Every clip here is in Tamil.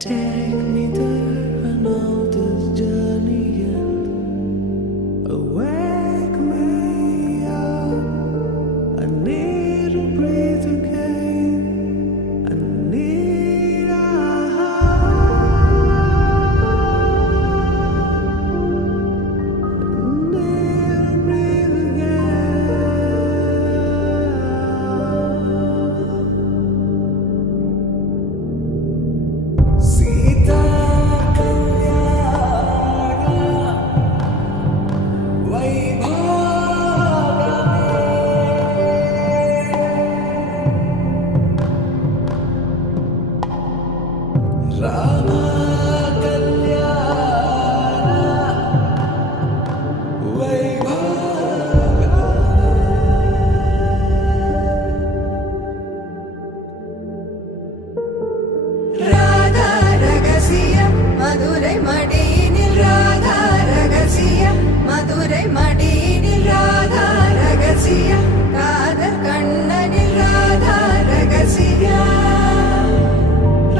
Take me there, I know this journey ends. Wake me up, I need to breathe again. I need a breathe again. Sita Rama Kalyana Radha Ragasiya Madurai Madinil Radha Ragasiya Madurai Madinil Radha Ragasiya Kadal Kannanil Radha Ragasiya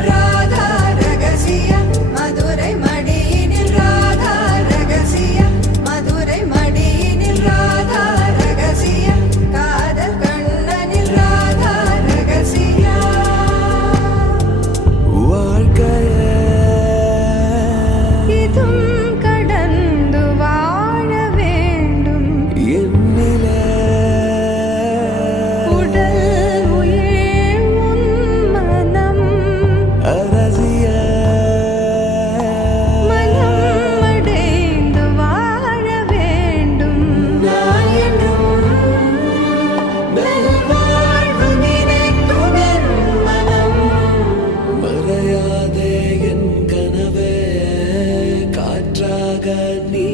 Radha Ragasiya Madurai Madinil Radha Ragasiya Madurai Madinil Radha Ragasiya Kadal Kannanil Radha Ragasiya வாழ்க்கையே இதும் கடந்து வாழ வேண்டும் என்னிலே உடல் உயிர் உன் மனம் அரசிய மனம் அடைந்து வாழ வேண்டும் நான் என்றும் நல்வாழ்வு நினைக்கும் என் மனம் மறையாதே என் கனவே காற்றாக நீ